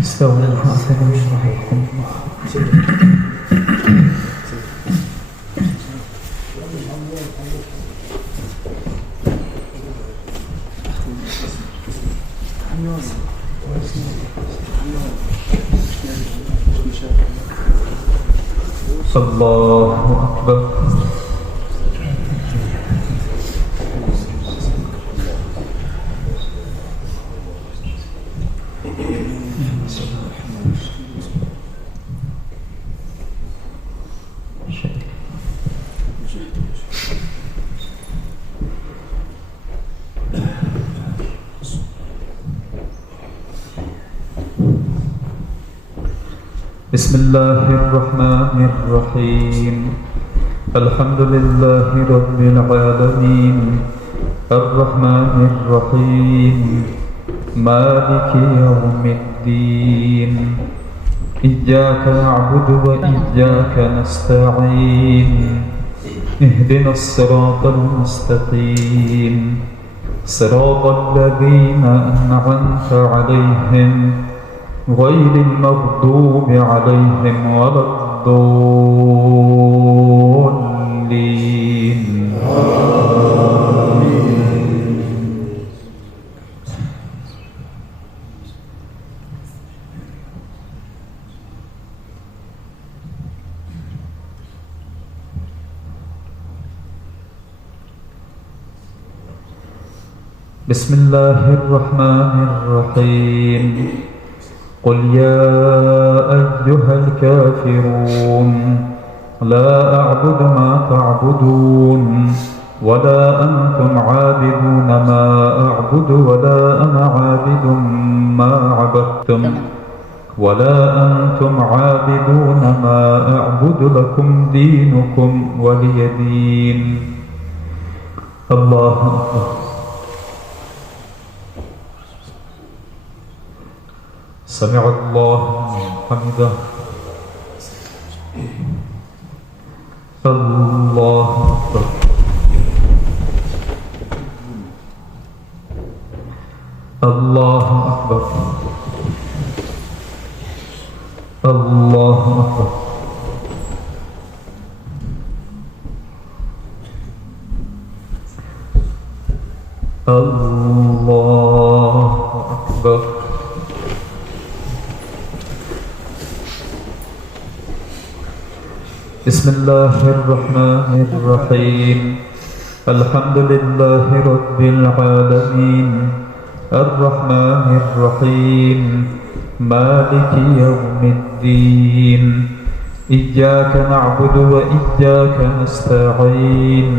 استوى الحسن رحمه الله أكبر. بسم الله الرحمن الرحيم. الحمد لله رب العالمين الرحمن الرحيم مالك يوم الدين إياك نعبد وإياك نستعين اهدنا الصراط المستقيم صراط الذين أنعمت عليهم غير المغضوب عليهم ولا الضالين. بسم الله الرحمن الرحيم. قل يا أيها الكافرون لا أعبد ما تعبدون ولا أنتم عابدون ما أعبد ولا أنا عابد ما عبدتم ولا أنتم عابدون ما أعبد لكم دينكم ولي دين. الله أكبر. سمع الله حمده. الله أكبر. الله أكبر. الله أكبر. الله أكبر. بسم الله الرحمن الرحيم. الحمد لله رب العالمين الرحمن الرحيم مالك يوم الدين إياك نعبد وإياك نستعين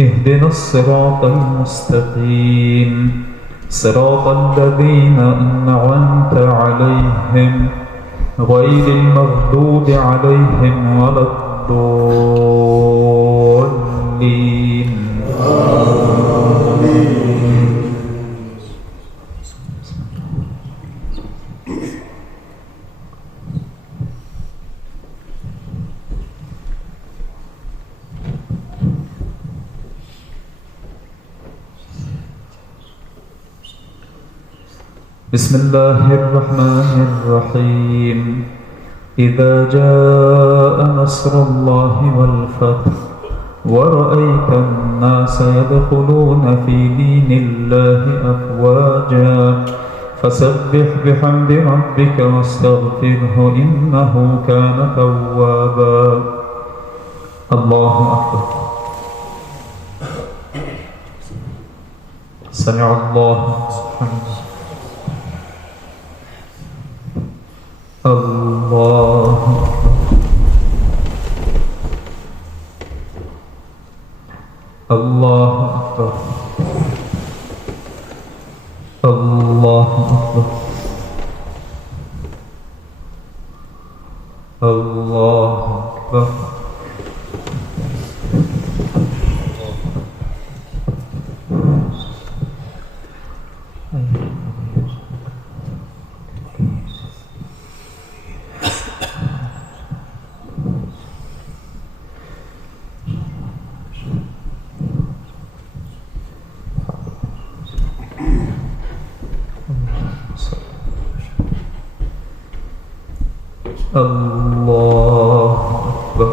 اهدنا الصراط المستقيم صراط الذين أنعمت عليهم غير المغضوب عليهم ولا الضالين. بسم الله الرحمن الرحيم. إذا جاء نصر الله والفتح ورأيت الناس يدخلون في دين الله أفواجا فسبح بحمد ربك واستغفره إنه كان توابا. الله أكبر. سمع الله حمده. الله الله أكبر. الله أكبر. الله أكبر. الله أكبر.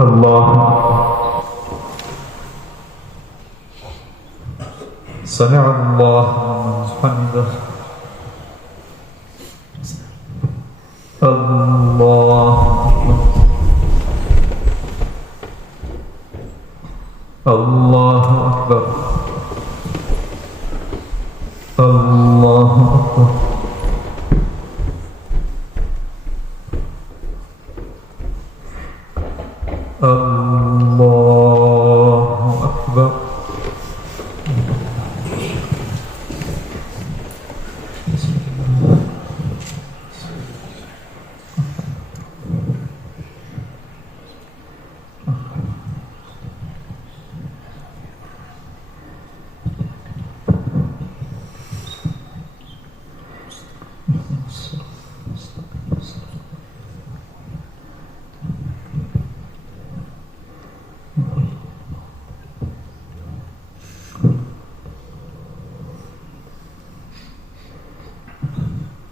الله سمع الله لمن حمده. الله أكبر. الله أكبر. الله أكبر. الله أكبر.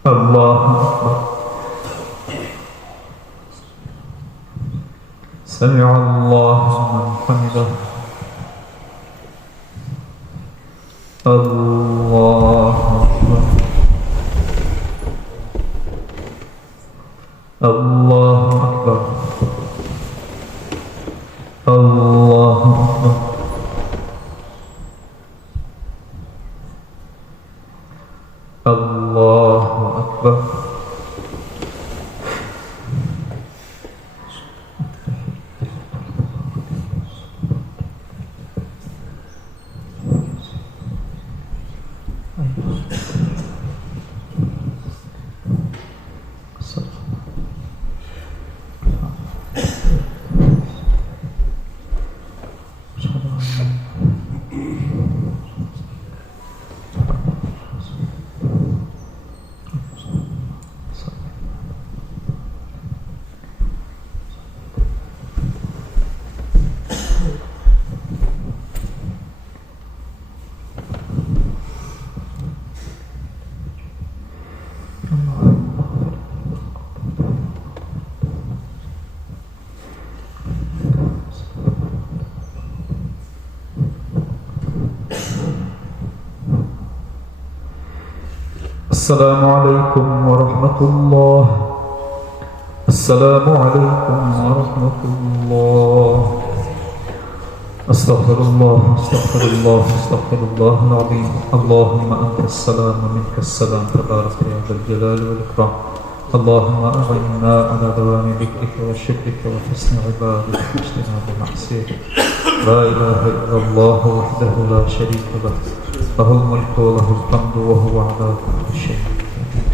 الله أكبر. سمع الله لمن حمده. الله أكبر. الله أكبر. الله أكبر. الله أكبر. السلام عليكم ورحمة الله. السلام عليكم ورحمة الله. أستغفر الله أستغفر الله أستغفر الله العظيم. اللهم أنت السلام ومنك السلام تبارك يا ذا الجلال والإكرام. اللهم أعنا على دوام ذكرك وشكرك وحسن عبادتك واجتناب معصيتك. لا إله إلا الله وحده لا شريك له، له الملك وله الحمد وهو على كل شيء قدير.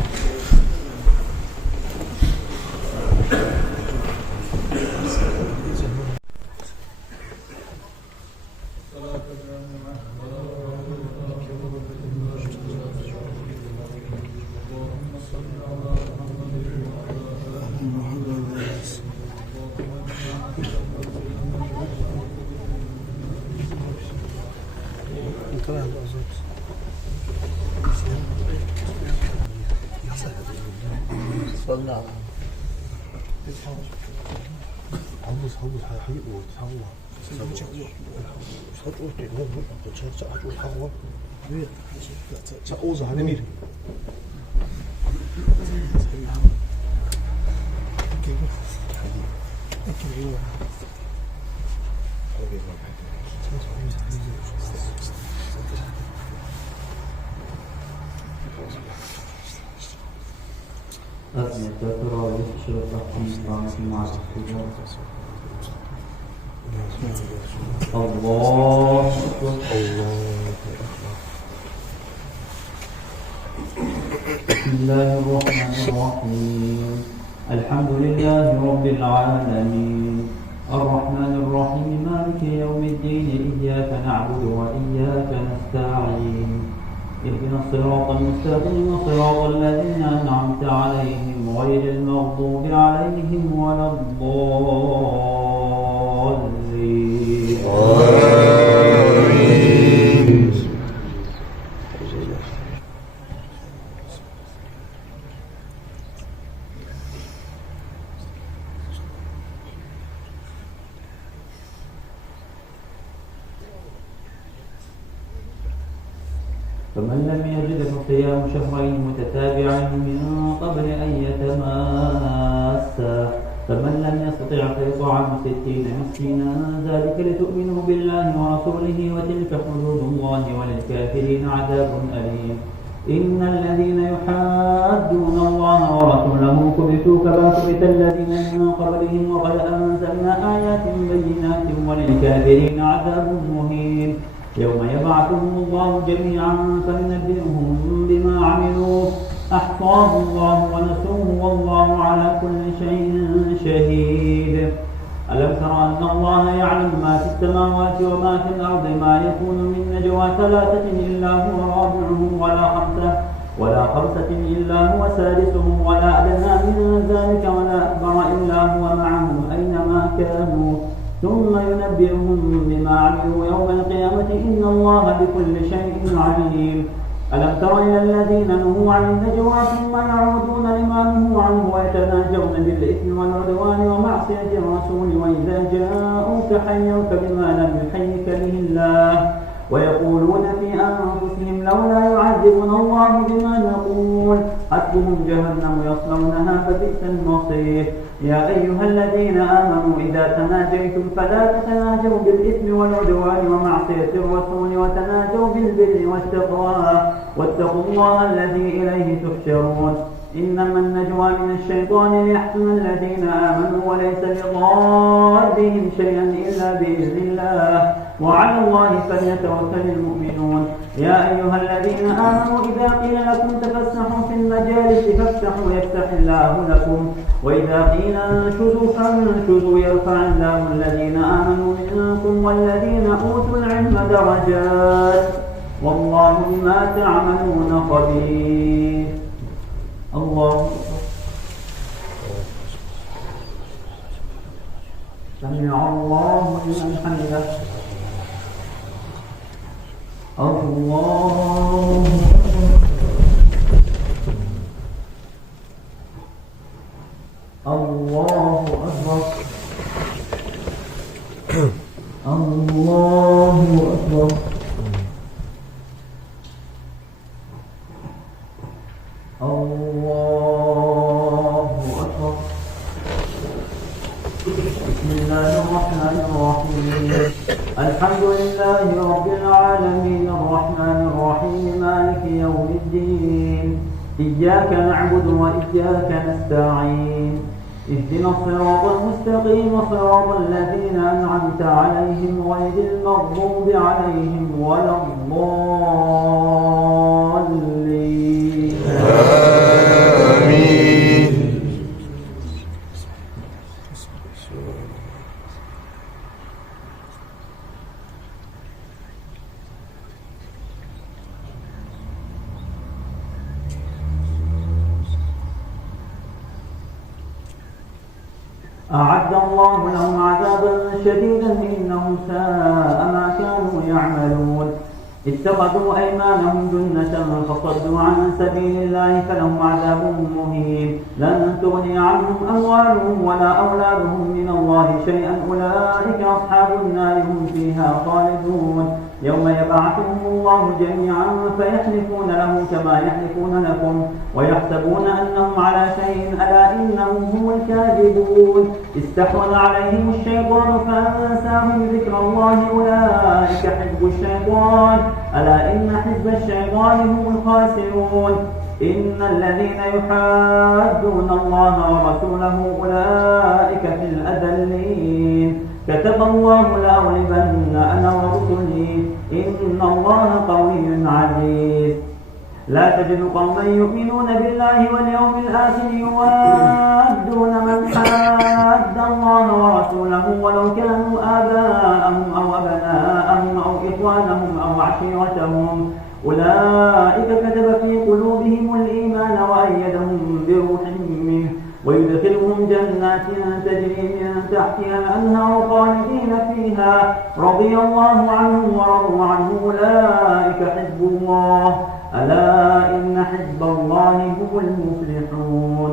الله بسم الله الرحمن الرحيم الحمد لله رب العالمين الرحمن الرحيم مالك يوم الدين إياك نعبد وإياك نستعين اهدنا الصراط المستقيم صراط الذين أنعمت عليهم غير المغضوب عليهم ولا الضالين آمين. فمن لم يجد فصيام شهرين متتابعين من قبل أن يتماسا فمن لم يستطع فيطعم 60 مسكينا ذلك لتؤمنوا بالله ورسوله وتلك حدود الله وللكافرين عذاب أليم إن الذين يحادون الله ورسوله كبتوا كما كبت الذين من قبلهم وقد أنزلنا آيات بينات وللكافرين عذاب مهين يوم يبعثهم الله جميعا فينبئهم بما عملوا أحصاه الله ونسوه والله على كل شيء شهيد ألم تر أن الله يعلم ما في السماوات وما في الأرض ما يكون من نجوى 3 إلا هو رابعهم ولا خمسة إلا هو سادسهم ولا أدنى من ذلك ولا أكبر إلا هو معهم أينما كانوا ثم ينبئهم بما عملوا يوم القيامة إن الله بكل شيء عليم ألم تر إلى الذين نهوا عن النجوى ثم يعودون لما نهوا عنه ويتناجون بالإثم والعدوان ومعصية الرسول وإذا جاءوك حيوك بما لم يحيك به الله ويقولون في أنفسهم لولا يعذبنا الله بما نقول حسبهم جهنم يصلونها فبئس المصير يا أيها الذين آمنوا إذا تناجيتم فلا تتناجوا بالإثم والعدوان ومعصية الرسول وتناجوا بالبر والتقوى واتقوا الله الذي إليه تحشرون إنما النجوى من الشيطان ليحزن الذين آمنوا وليس لضارهم شيئا إلا بإذن الله وعلى الله فليتوكل المؤمنون يا أيها الذين آمنوا إذا قيل لكم تفسحوا في المجالس فافسحوا يفسح الله لكم وإذا قيل انشزوا فانشزوا يرفع الله الذين آمنوا منكم والذين أوتوا العلم درجات والله بما تعملون خبير الله سمع الله لمن حمده الله الله أكبر الله أكبر الله أكبر بسم الله الرحمن الرحيم الحمد لله رب العالمين الرحمن الرحيم مالك يوم الدين إياك نعبد وإياك نستعين اهدنا الصراط المستقيم صراط الذين أنعمت عليهم غير المغضوب عليهم ولا الضالين آمين. أعد الله لهم عذابا شديدا إنهم ساء ما كانوا يعملون اتخذوا أيمانهم جنة فصدوا عن سبيل الله فلهم عذاب مهين لن تغني عنهم أموالهم ولا أولادهم من الله شيئا أولئك أصحاب النار هم فيها خالدون يوم يبعثهم الله جميعا فيحلفون له كما يحلفون لكم ويحسبون أنهم على شيء ألا إنهم هم الكاذبون استحوذ عليهم الشيطان فأنساهم ذكر الله أولئك حزب الشيطان ألا إن حزب الشيطان هم الخاسرون إن الذين يحادون الله ورسوله أولئك في الأذلين كتب الله لأغلبن أنا ورسلي إن الله قوي عزيز. لا تجد قوما يؤمنون بالله واليوم الآخر يوادون من حاد الله ورسوله ولو كانوا آباءهم أو أبناءهم أو إخوانهم أو عشيرتهم أولئك كتب في قلوبهم الإيمان وأيدهم بروح منه ويدخلهم جنات تجري من تحتها الأنهار خالدين فيها رضي الله عنهم ورضوا عنه أولئك حزب الله ألا إن حزب الله هم المفلحون.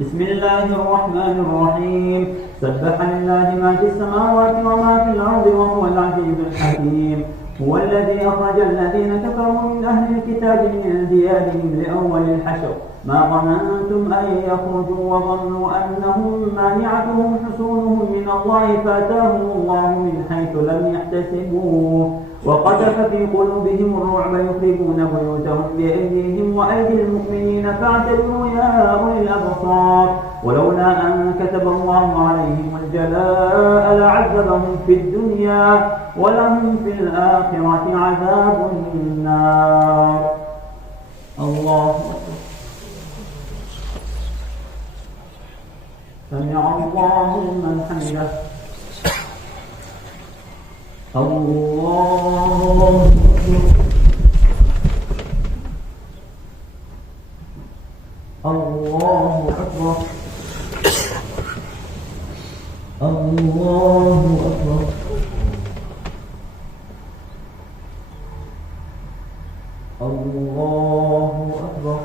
بسم الله الرحمن الرحيم. سبح لله ما في السماوات وما في الأرض وهو العزيز الحكيم. هو الذي أخرج الذين كفروا من أهل الكتاب من ديارهم لأول الحشر ما ظننتم أن يخرجوا وظنوا أنهم مانعتهم حصونهم من الله فأتاهم الله من حيث لم يحتسبوه وقذف في قلوبهم الرعب يخربون بيوتهم بأيديهم وأيدي المؤمنين فاعتبروا يا أولي الأبصار. ولولا أن كتب الله عليهم الجلاء لعذبهم في الدنيا ولهم في الآخرة عذاب النار. الله سمع الله لمن حمده. الله أكبر. الله أكبر. الله أكبر.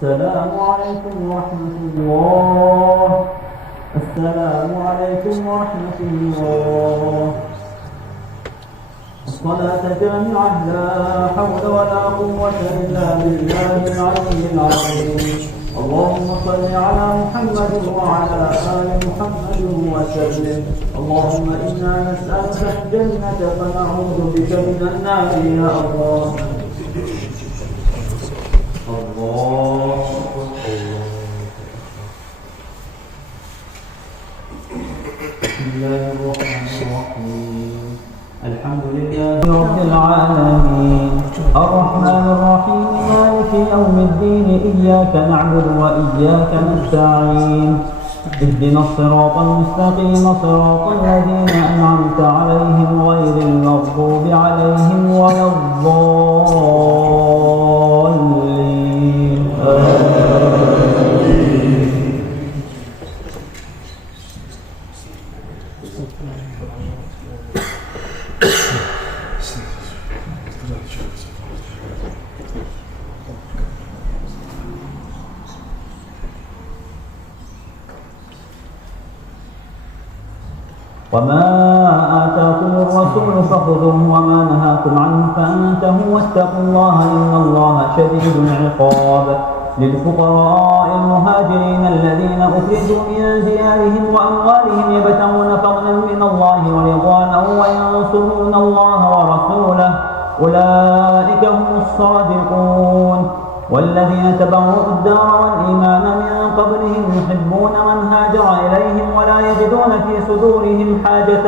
السلام عليكم ورحمة الله. السلام عليكم ورحمة الله. الصلاة جامعة لا حول ولا قوة إلا بالله العلي العظيم. اللهم صل على محمد وعلى آل محمد وسلم. اللهم إنا نسألك الجنة فنعوذ بك من النار يا الله. الله بسم الله الرحمن الرحيم. الحمد لله رب العالمين الرحمن الرحيم مالك يوم الدين إياك نعبد وإياك نستعين اهدنا الصراط المستقيم صراط الذين أنعمت عليهم غير المغضوب عليهم ولا الضالين. وما آتاكم الرسول فخذوه وما نهاكم عنه فانتهوا واتقوا الله إن الله شديد العقاب. للفقراء المهاجرين الذين أخرجوا من ديارهم وأموالهم يبتغون فضلا من الله ورضوانا وينصرون الله ورسوله أولئك هم الصادقون. والذين تبوأوا الدار والإيمان من قبلهم يحبون من هاجر إليهم ولا يجدون في صدورهم حاجة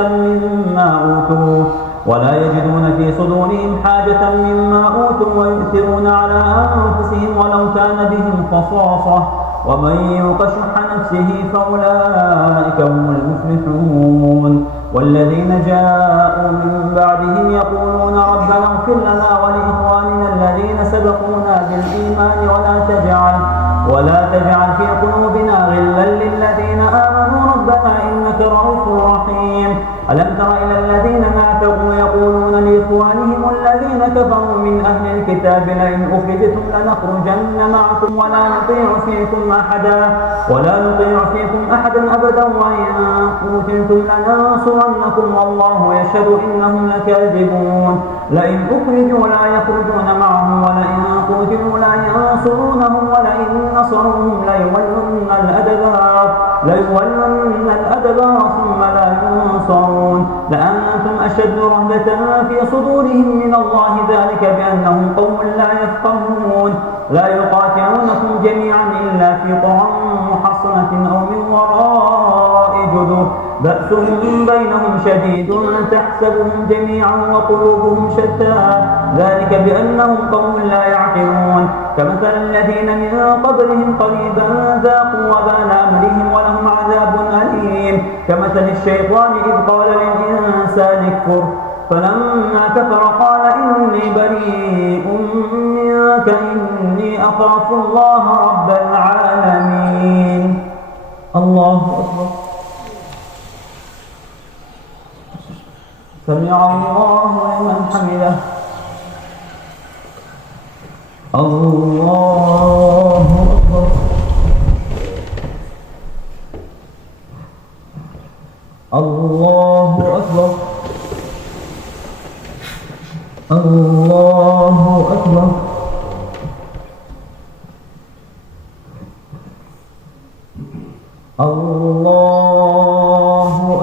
مما أوتوا ويؤثرون على أنفسهم ولو كان بهم خصاصة ومن يوق شح نفسه فأولئك هم المفلحون. والذين جاءوا من بعدهم يقولون ربنا اغفر لنا ولإخواننا الذين سبقونا بالإيمان ولا تجعل في قلوبنا غلا للذين آمنوا ربنا إنك رؤوف رحيم. ألم تر إلى الذين نافقوا يقولون لإخوانهم الذين كفروا من أهل الكتاب الكتاب لئن أخرجتم لنخرجن معكم ولا نطيع فيكم أحدا أبدا وإن قتلتم لننصرنكم والله يشهد إنهم لكاذبون لئن أخرجوا لا يخرجون معهم ولئن قتلوا لا ينصرونهم ولئن نصروهم ليولن الأدبار ثم لا ينصرون لأنتم أشد رهبة في صدورهم من الله ذلك بأنهم قوم لا يفقهون لا يقاتلونكم جميعا إلا في قرى محصنة أو من وراء جدر بأسهم بينهم شديد تحسبهم جميعا وقلوبهم شتى ذلك بأنهم قوم لا يعقلون كمثل الذين من قبلهم قريبا ذاقوا وبال أمرهم ولهم عذاب أليم كمثل الشيطان إذ قال للإنسان اكفر فلما كفر قال إني بريء منك إني أخاف الله رب العالمين الله أكبر سمع الله لمن حمده الله أكبر الله أكبر الله أكبر الله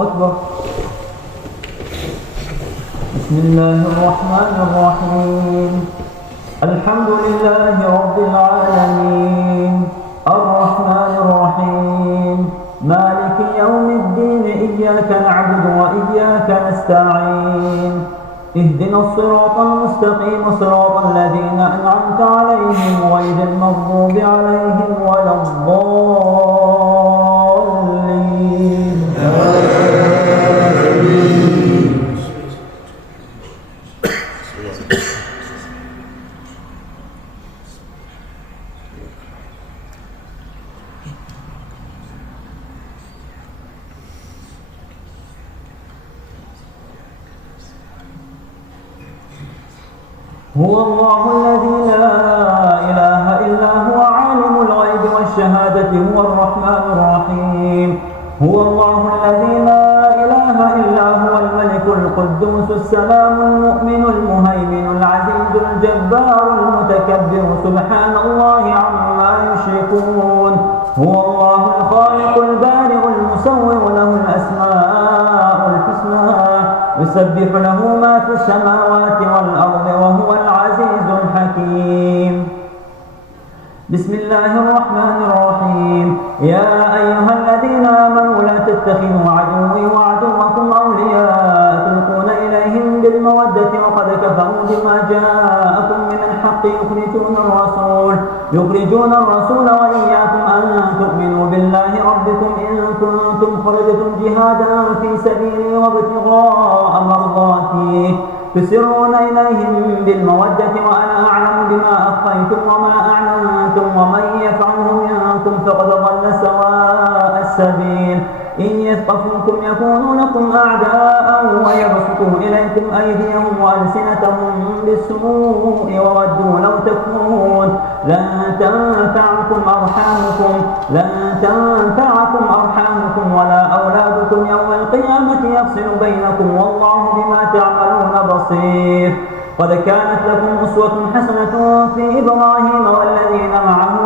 أكبر بسم الله الرحمن الرحيم الحمد لله رب العالمين الرحمن الرحيم مالك يوم الدين إياك نعبد وإياك نستعين اهدنا الصراط المستقيم صراط الذين أنعمت عليهم غير المغضوب عليهم ولا الضالين هو الله الذي لا إله إلا هو عالم الغيب والشهادة هو الرحمن الرحيم هو الله الذي لا إله إلا هو الملك القدوس السلام المؤمن المهيمن العزيز الجبار المتكبر سبحان الله عما يشركون هو الله الخالق البارئ المصور له الأسماء الحسنى يسبح له ما في السماوات والأرض وهو العزيز الحكيم بسم الله الرحمن الرحيم يا أيها الذين آمنوا لا تتخذوا عدوي وعدوكم أولياء تلقون إليهم بالمودة وقد كفروا بما جاءكم من الحق يخرجون الرسول وإياكم أن تؤمنوا بالله ربكم إن كنتم خرجتم جهادا في سبيلي وابتغاء مرضاتي تسرون إليهم بالمودة وأنا أعلم بما أخفيتم وما أعلنتم ومن يفعله منكم فقد ضل سواء السبيل إن يثقفوكم يكونوا لكم أعداء ويبسطوا إليكم أيديهم وألسنتهم بالسوء وودوا لو تكفرون لن تنفعكم أرحامكم ولا أولادكم يوم القيامة يفصل بينكم والله بما تعملون بصير قد كانت لكم أسوة حسنة في إبراهيم والذين معه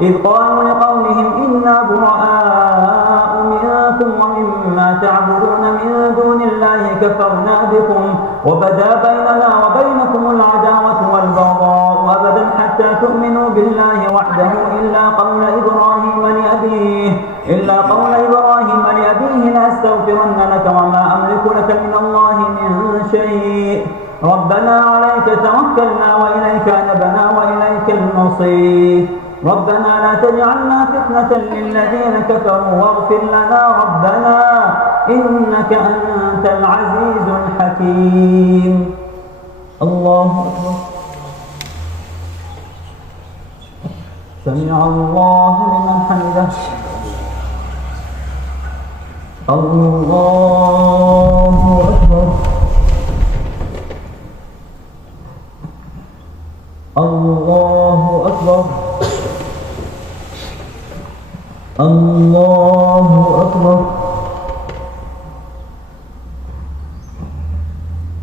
إذ قالوا لقومهم إنا براء منكم ومما تعبدون من دون الله كفرنا بكم وبدا بيننا وبينكم العداوة والبغضاء أبدا حتى تؤمنوا بالله وحده إلا قول إبراهيم لأبيه لأستغفرن لك وما أملك لك من الله من شيء ربنا عليك توكلنا وإليك أنبنا وإليك المصير ربنا لا تجعلنا فتنة للذين كفروا واغفر لنا ربنا إنك أنت العزيز الحكيم الله أكبر سمع الله لمن حمده الله أكبر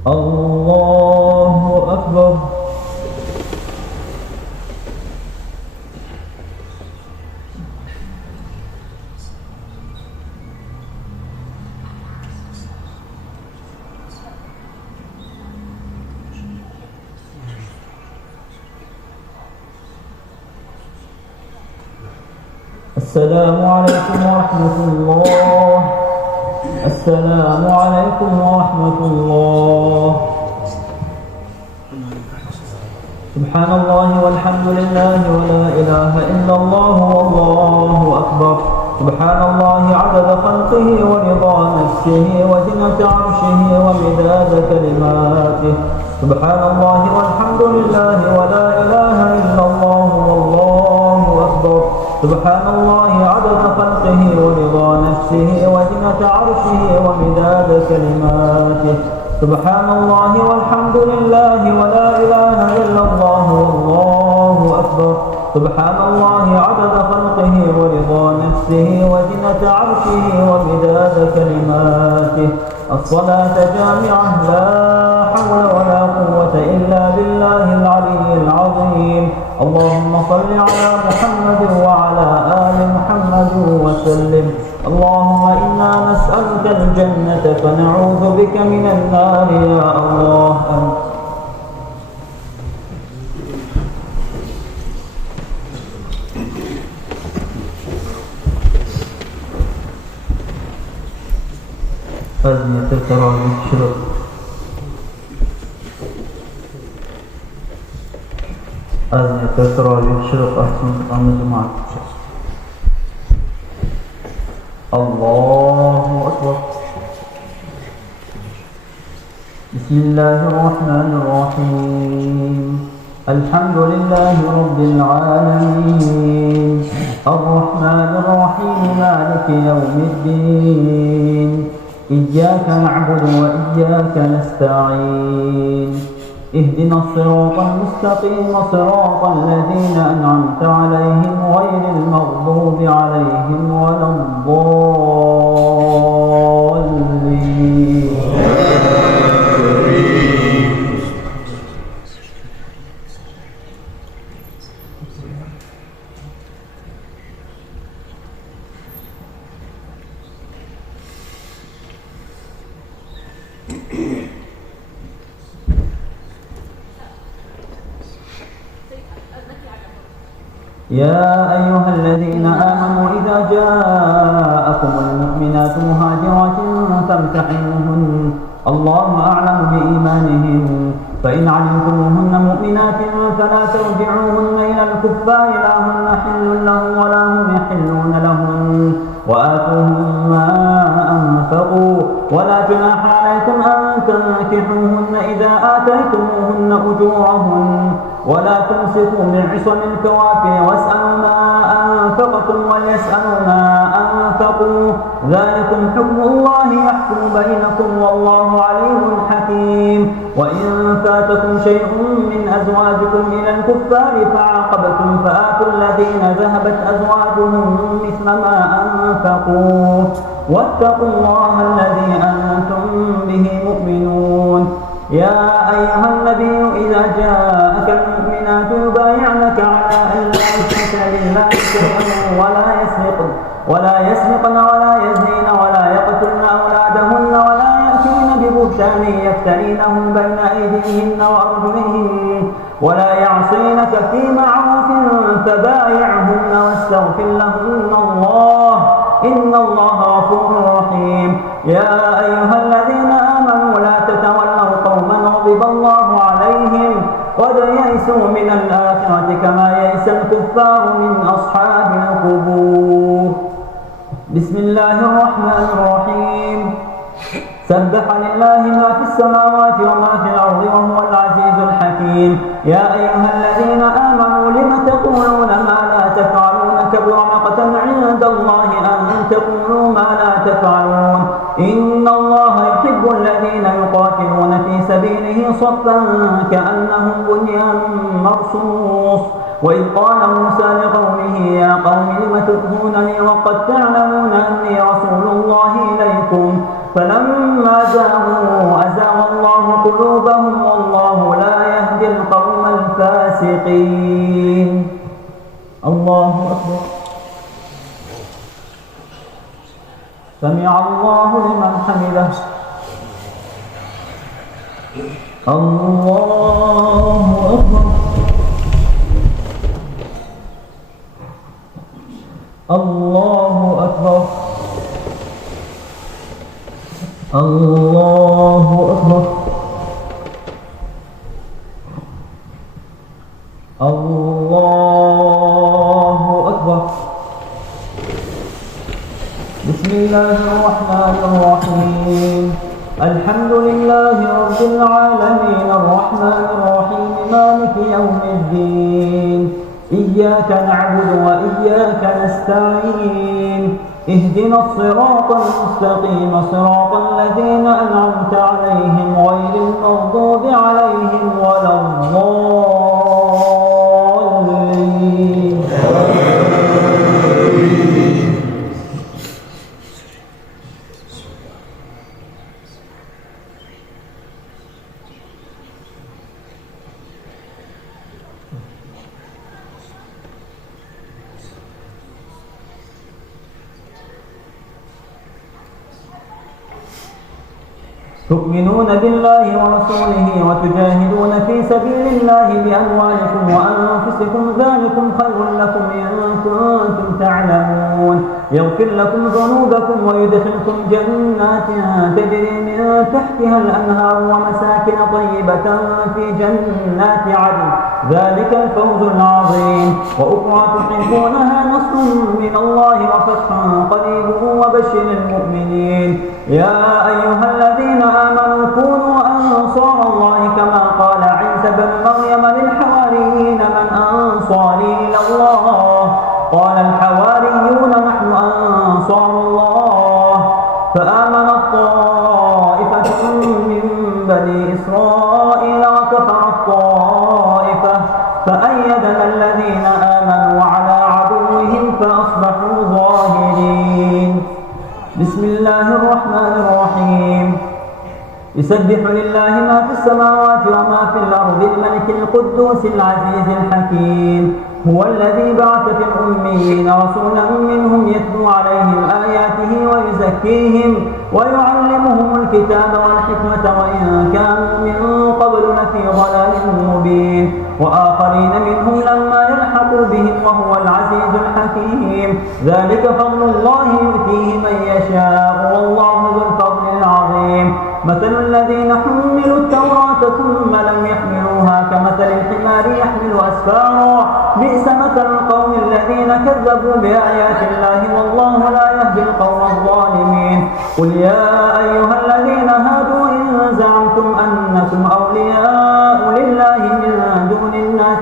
الله أكبر. السلام عليكم ورحمة الله. السلام عليكم ورحمة الله. سبحان الله والحمد لله ولا إله إلا الله والله أكبر. سبحان الله عدد خلقه ورضا نفسه وزنة عرشه ومداد كلماته. سبحان الله والحمد لله ولا إله إلا الله والله أكبر. سبحان الله عدد خلقه ورضا نفسه وزنة عرشه ومداد كلماته. سبحان الله والحمد لله ولا إله إلا الله والله أكبر. سبحان الله عدد خلقه ورضا نفسه وزنة عرشه ومداد كلماته. الصلاة جامعة لا حول ولا قوة إلا بالله العلي العظيم. اللهم صل على محمد وعلى آل محمد وسلم. اللهم إنا نسألك الجنة فنعوذ بك من النار يا الله. أزمة التراويح شرط. أزمة التراويح شرط أحسن الجماعة. الله أكبر. بسم الله الرحمن الرحيم. الحمد لله رب العالمين الرحمن الرحيم مالك يوم الدين. إياك نعبد وإياك نستعين. اهدنا الصراط المستقيم صراط الذين أنعمت عليهم غير المغضوب عليهم ولا الضالين. يا أيها الذين آمنوا إذا جاءكم المؤمنات مهاجرات فامتحنوهن الله أعلم بإيمانهن فإن علمتموهن مؤمنات فلا ترجعوهن إلى الكفار لا هن حل لهم ولا هم يحلون لهن وآتوهم ما أنفقوا ولا جناح عليكم أن تنكحوهن إذا آتيتموهن أجورهن ولا تمسكوا بعصم الكوافر واسألوا ما أنفقتم وليسألوا ما أنفقوا ذلكم حكم الله يحكم بينكم والله عليم حكيم. وإن فاتكم شيء من أزواجكم إلى الكفار فعاقبتم فآتوا الذين ذهبت أزواجهم مثل ما أنفقوا واتقوا الله الذي أنتم به مؤمنون. يا أيها النبي إذا جاءك المؤمنات يبايعنك على أن لا يشركن بالله شيئا ولا يسرقن ولا يزنين ولا يقتلن أولادهن ولا يأتين ببهتان يفترينه بين أيديهن وأرجلهن ولا يعصينك في معروف فبايعهن واستغفر لهن الله إن الله غفور رحيم. يا أيها الذين آمنوا لا تتولوا قوما غضب الله عليهم قد يئسوا من الآخرة كما يئس الكفار من أصحاب القبور. بسم الله الرحمن الرحيم. سبح لله ما في السماوات وما في الأرض وهو العزيز الحكيم. يا أيها الذين آمنوا لم تقولون ما لا تفعلون كبر مقتا عند الله أن تقولوا ما لا تفعلون. إن الله يحب الذين يقاتلون في سبيله صفا كأنهم بنيان مرصوص. وإذ قال موسى لقومه يا قوم لم تؤذونني وقد تعلمون أني رسول الله إليكم فلما زاغوا أزاغ الله قلوبهم الفاسقين. الله أكبر. سمع الله لمن حمده. الله أكبر. الله أكبر. الله أكبر. الله أكبر. بسم الله الرحمن الرحيم. الحمد لله رب العالمين الرحمن الرحيم مالك يوم الدين. إياك نعبد وإياك نستعين. اهدنا الصراط المستقيم صراط الذين أنعمت عليهم غير المغضوب عليهم ولا الضالين. تؤمنون بالله ورسوله وتجاهدون في سبيل الله بأموالكم وأنفسكم ذلكم خير لكم إن كنتم تعلمون. يغفر لكم ذنوبكم ويدخلكم جنات تجري من تحتها الأنهار ومساكن طيبة في جنات عدن ذلك الفوز العظيم. وأخرى تحبونها نصر من الله وفتح قريب وبشر المؤمنين. يا أيها الذين آمنوا كونوا أنصار الله كما قال عيسى بن مريم للحواريين من أنصاري إلى الله قال الحواريون نحن أنصار الله. فآمنت طائفة من بني إسرائيل وكفرت طائفة فأيدنا الذين آمنوا على عدوهم فأصبحوا ظاهرين. بسم الله الرحمن الرحيم. يسبح لله ما في السماوات وما في الأرض الملك القدوس العزيز الحكيم. هو الذي بعث في الأميين رسولا منهم يتلو عليهم آياته ويزكيهم ويعلمهم الكتاب والحكمة وإن كانوا من قبل لفي ضلال مبين. وآخرين منهم لما يلحقوا بهم وهو العزيز الحكيم. ذلك فضل الله يؤتيه من يشاء والله ذو الفضل العظيم. مثل الذين حملوا التوراة ثم لم يحملوها كمثل الحمار يحمل أسفارا بئس مثل القوم الذين كذبوا بآيات الله والله لا يهدي القوم الظالمين. قل يا أيها الذين هادوا إن زعمتم أنكم أولياء لله من دون الناس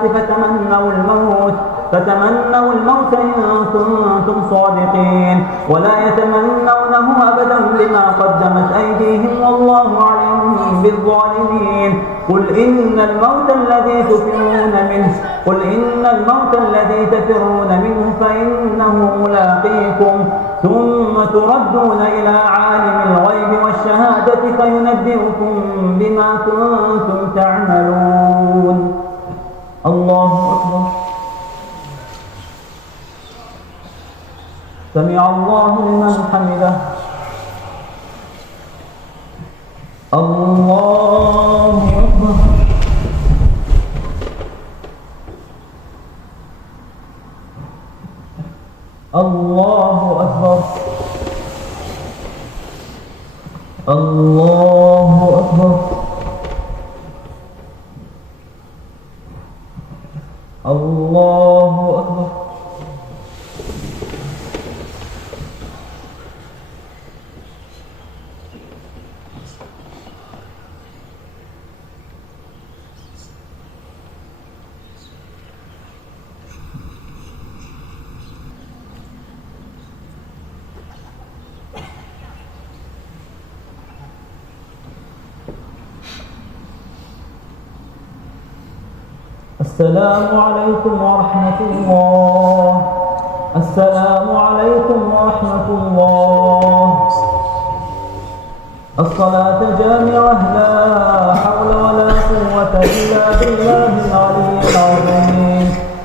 فتمنوا الموت إن كنتم صادقين ولا يتمنونه أبدا بما قدمت أيديهم والله عليم بالظالمين. قل إن الموت الذي تفرون منه فإنه ملاقيكم ثم تردون إلى عالم الغيب والشهادة فينبئكم بما كنتم تعملون. الله أكبر. سمع الله لمن حمده. الله أكبر. الله أكبر. الله أكبر. الله أكبر. السلام عليكم ورحمة الله. السلام عليكم ورحمة الله. الصلاة جامعة لا حول ولا قوة إلا بالله العلي العظيم.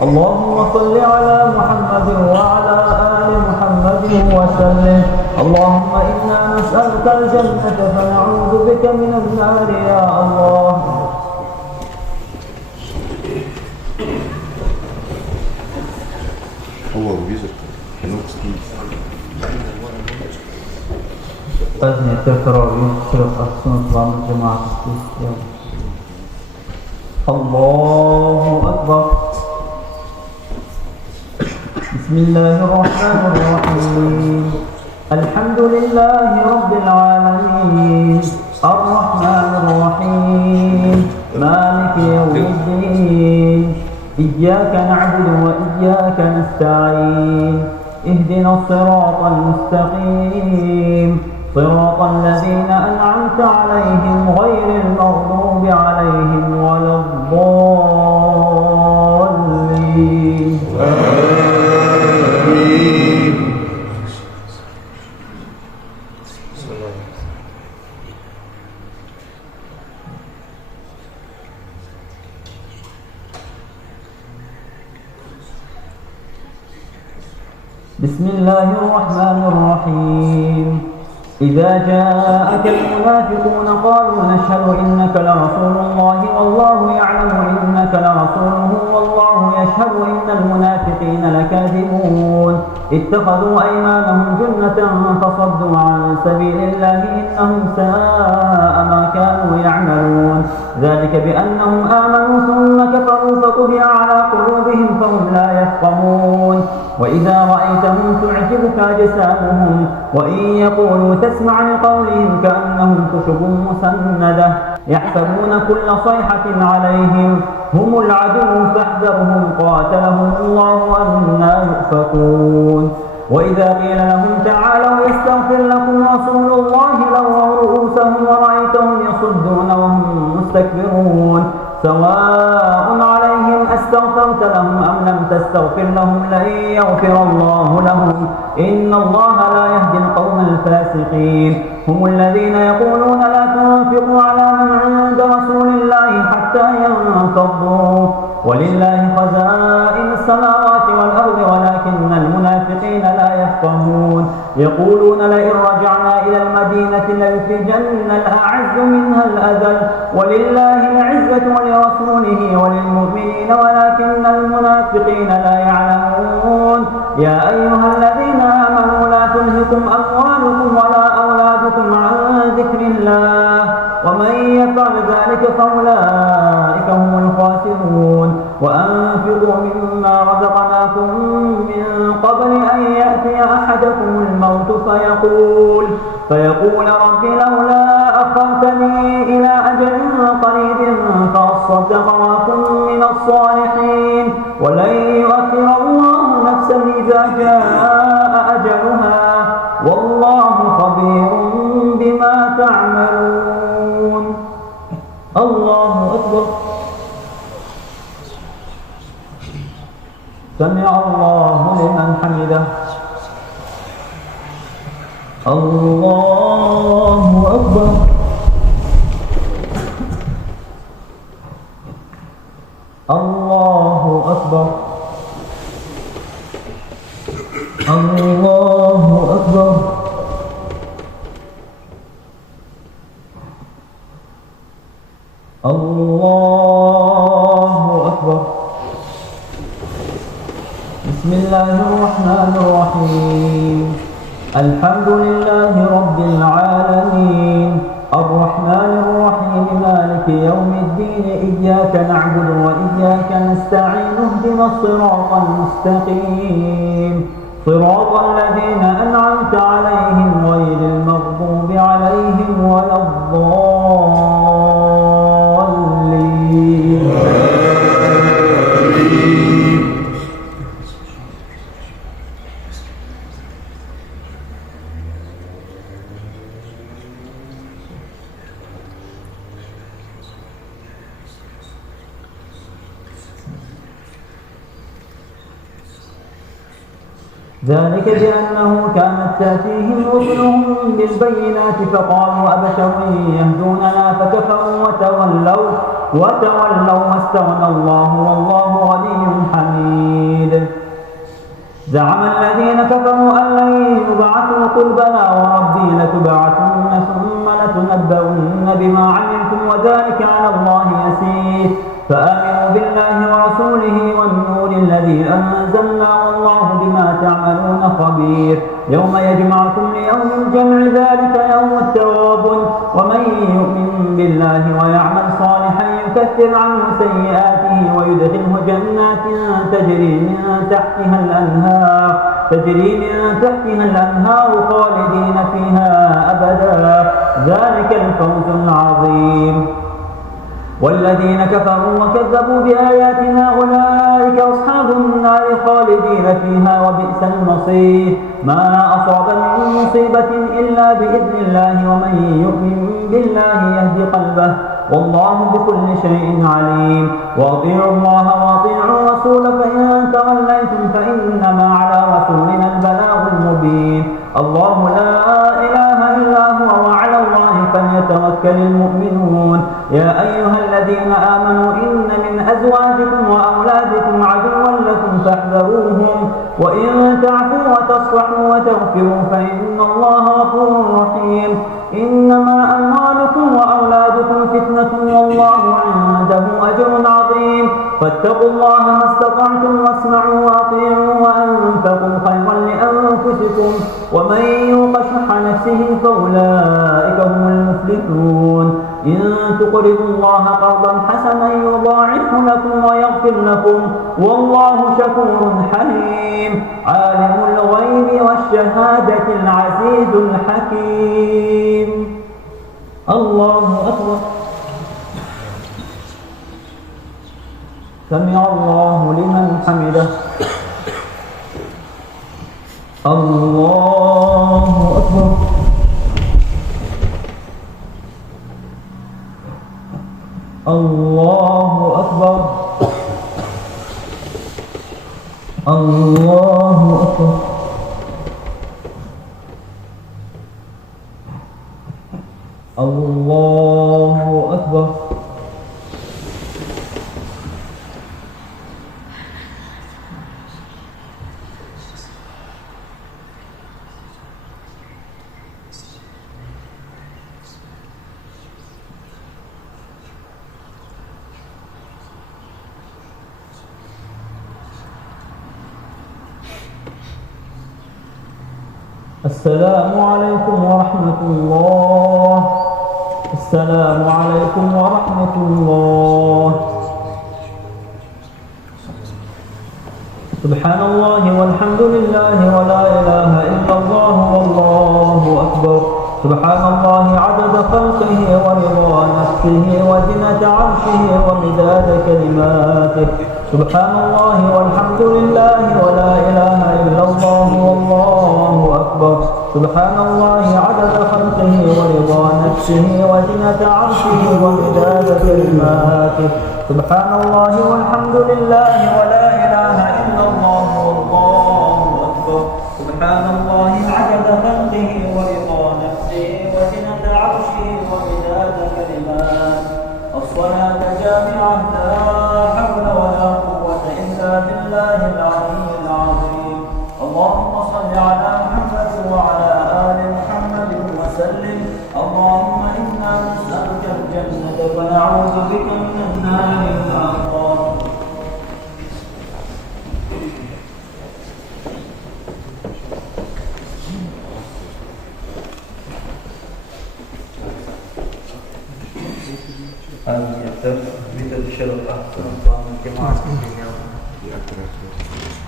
اللهم صل على محمد وعلى آل محمد وسلم. اللهم إنا نسألك الجنة فنعوذ بك من النار يا الله. هو ويزر أذن التراويح شرف أحسن إسلام الجماعة الإسلام. الله أكبر. بسم الله الرحمن الرحيم. الحمد لله رب العالمين الرحمن الرحيم مالك يوم الدين. إياك نعبد وإياك نستعين. اهدنا الصراط المستقيم صراط الذين أنعمت عليهم غير المغضوب عليهم ولا الضالين. بسم الله الرحمن الرحيم. إذا جاءك المنافقون قالوا نشهد إنك لرسول الله والله يعلم إنك لرسوله والله يشهد إن المنافقين لكاذبون. اتخذوا أيمانهم جنة فصدوا عن سبيل الله إنهم ساء ما كانوا يعملون. ذلك بأنهم آمنوا ثم كفروا فطبع على قلوبهم فهم لا يفقهون. وإذا رأيتهم تعجبك أجسامهم وإن يقولوا تسمع لقولهم كأنهم خشب مسندة يحسبون كل صيحة عليهم هم العدو فاحذرهم قاتلهم الله أنى يؤفكون. وإذا قيل لهم تعالوا يستغفر لكم رسول الله لووا رؤوسهم ورأيتهم يصدون وهم مستكبرون. سواء عليهم أستغفرت لهم أم لم تستغفر لهم لن يغفر الله لهم إن الله لا يهدي القوم الفاسقين. هم الذين يقولون لا تنفقوا على من عند رسول الله حتى ينفضوا ولله خزائن السماوات والأرض ولكن المنافقين لا يفقهون. يقولون لئن رجعنا إلى المدينة ليخرجن الأعز منها الأذل ولله العزة ولرسوله وللمؤمنين ولكن المنافقين لا يعلمون. يا أيها الذين آمنوا لا تلهكم أموالكم ولا أولادكم عن ذكر الله ومن يفعل ذلك فأولئك هم الخاسرون. وأنفقوا مما رزقناكم من قبل أن يأتي أحدكم الموت فيقول رب لولا أخرتني إلى أجل قريب فأصدق وأكن من الصالحين ولن يؤخر الله نفسا إذا جاء أجلها والله خبير بما تعملون. الله أكبر. سمع الله لمن حمده. الله أكبر. الله أكبر. الله أكبر. الله أكبر. بسم الله الرحمن الرحيم. الحمد لله رب العالمين الرحمن الرحيم مالك يوم الدين. إياك نعبد وإياك نستعين. اهدنا الصراط المستقيم صراط الذين أنعمت عليهم غير المغضوب عليهم ولا الضالين. ذلك بأنه كانت تأتيهم رسلهم بالبينات فقالوا أبشر يهدوننا فكفروا وتولوا وتولوا واستغنى الله والله غني حميد. زعم الذين كفروا أن لن يبعثوا قل بلى وربي لتبعثن ثم لتنبؤن بما عملتم وذلك على الله يسير. فآمنوا بالله ورسوله والنور الذي أنزلنا والله بما تعملون خبير. يوم يجمعكم ليوم الجمع ذلك يوم التغابن. ومن يؤمن بالله ويعمل صالحا يكفر عنه سيئاته ويدخله جنات تجري من تحتها الأنهار خالدين فيها أبدا ذلك الفوز العظيم. والذين كفروا وكذبوا بآياتنا أولئك أصحاب النار خالدين فيها وبئس المصير. ما أصاب من مصيبة إلا بإذن الله ومن يؤمن بالله يهد قلبه والله بكل شيء عليم. وأطيعوا الله وأطيعوا الرسول فإن توليتم فإنما على رسولنا البلاغ المبين. الله لا إله إلا هو وعلى الله فليتوكل المؤمنون. يا أيها الذين آمنوا إن من أزواجكم وأولادكم عدوا لكم فاحذروهم وإن تعفوا وتصفحوا وتغفروا فإن الله غفور رحيم. إنما أموالكم وأولادكم فتنة والله عنده أجر عظيم. فاتقوا الله ما استطعتم واسمعوا وأطيعوا وأنفقوا خيرا لأنفسكم ومن يوق شح نفسه فأولئك هم المفلحون. إن تقرضوا الله قرضا حسنا يضاعفه لكم ويغفر لكم والله شكور حليم. عالم الغيب والشهادة العزيز الحكيم. الله أكبر. سمع الله لمن حمده. الله أكبر. الله أكبر. الله أكبر. الله أكبر. السلام عليكم ورحمة الله. السلام عليكم ورحمة الله. سبحان الله والحمد لله ولا إله إلا الله والله أكبر. سبحان الله عدد خلقه ورضا نفسه وزنة عرشه ومداد كلماته. سبحان الله والحمد لله ولا إله إلا الله والله أكبر. سبحان الله عدد خلقه ورضا نفسه وزنة عرشه ومداد كلماته. سبحان الله والحمد لله ولا إله إلا الله والله أكبر. سبحان الله عدد خلقه ورضا نفسه وزنة عرشه ومداد كلماته. الصلاة جامعة لا حول ولا قوة إلا بالله العلي العظيم. اللهم صل على محمد وعلى آل محمد وسلم. اللهم إنا نسألك الجنة ونعوذ بك من النار والعقاب. هذه تثبيت الشرط أحسن الله الجماعة.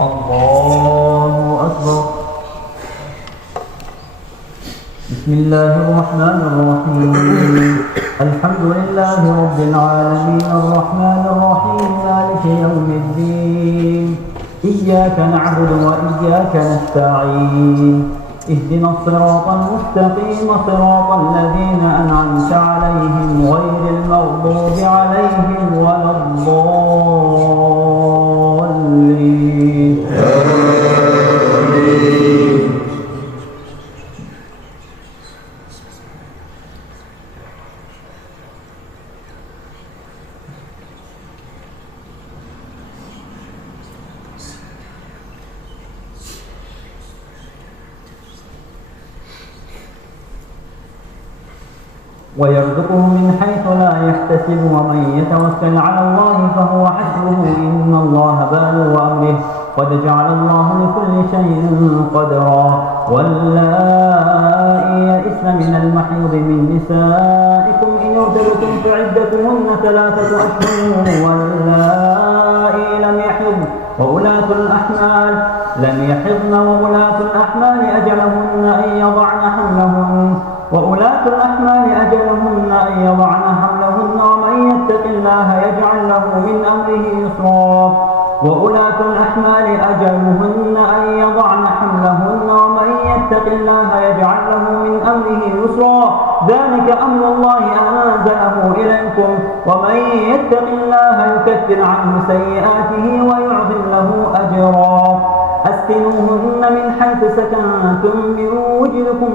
الله أكبر. بسم الله الرحمن الرحيم. الحمد لله رب العالمين الرحمن الرحيم مالك يوم الدين. إياك نعبد وإياك نستعين. اهدنا الصراط المستقيم صراط الذين أنعمت عليهم غير المغضوب عليهم ولا الضالين. ويرزقه من حيث لا يحتسب ومن يتوكل على الله فهو حسبه إن الله بالغ أمره قد جعل الله لكل شيء قدرا واللائي يئسن من المحيض من نسائكم إن ارتبتم فعدتهن 3 أشهر واللائي لم يحضن وأولاة الأحمال أجلهن أن يضعن حملهن ومن يتق الله يجعل له من أمره يسرا وأولاة الأحمال أجلهن أن يضعن حملهن ومن يتق الله يجعل له من أمره يسرا ذلك أمر الله أنزله إليكم ومن يتق الله يكفر عنه سيئاته ويعظم له أجرا أسكنوهن من حيث سكنتم من وجدكم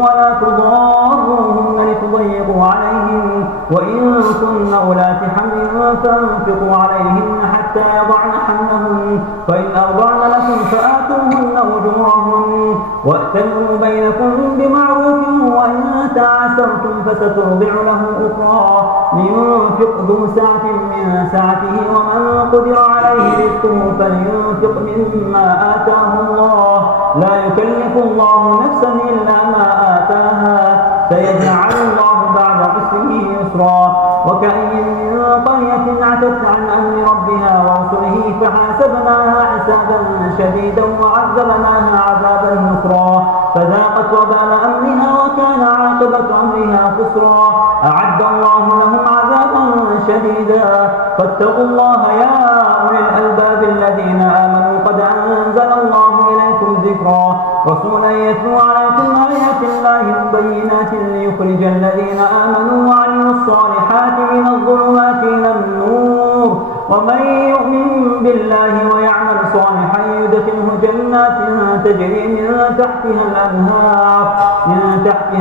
ولا تضاروهن لتضيقوا عليهن وإن كن أولاة حمل فانفقوا عليهن حتى يضعن حملهن فإن أرضعن لكم فآتوهن أجورهن وأتمروا بينكم بمعروف وإن تعاسرتم فسترضع له أخرى لينفق ذو سعة من سعته ومن قدر عليه رزقه فلينفق مما آتاه الله لا يكلف الله نفسا إلا ما آتاها سيجعل الله بعد عسره يسرا وكأي من قرية عتت عن أمر ربها ورسله فحاسبناها حسابا شديدا وعذبناها عذابا نكرا فذاقت وبال أمرها وكان عاقبة أمرها خسرا أعد الله لهم عذابا شديدا فاتقوا الله يا أولي الألباب الذين آمنوا قد أنزل الله إليكم ذكرا رسولا يتلو عليكم آيات الله مبينات ليخرج الذين آمنوا وعملوا الصالحات من الظلمات إلى النور ومن يؤمن بالله ويعمل صالحا يدخله جنات تجري من تحتها